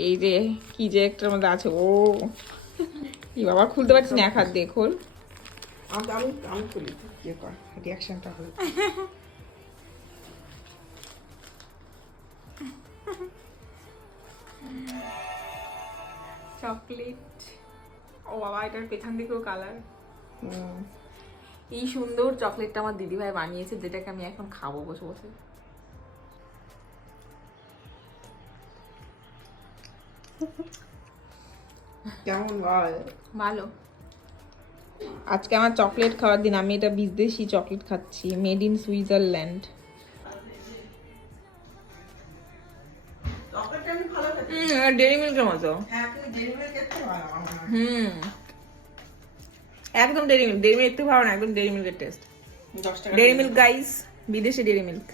এই যে কি যে একটার মধ্যে আছে ও কি বাবা খুলতে পারছি না এক হাত দিয়ে খোল আমি খুলি ইয়ে কর রিয়াকশনটা হলো চকলেট ও বাবা এটার পেছন দিকেও কালার এই সুন্দর চকলেটটা আমার দিদিভাই বানিয়েছে যেটাকে আমি এখন খাবো বসে বসে কেমন ভালো আজকে আমার চকলেট খাওয়ার দিন আমি এটা বিদেশি চকলেট খাচ্ছি মেড ইন সুইজারল্যান্ড ডেরি মিল্কের মতো একদম ডেরি মিল্ক একটু ভালো না একদম ডেরি মিল্কের টেস্ট ডেরি মিল্ক গাইস বিদেশি ডেরি মিল্ক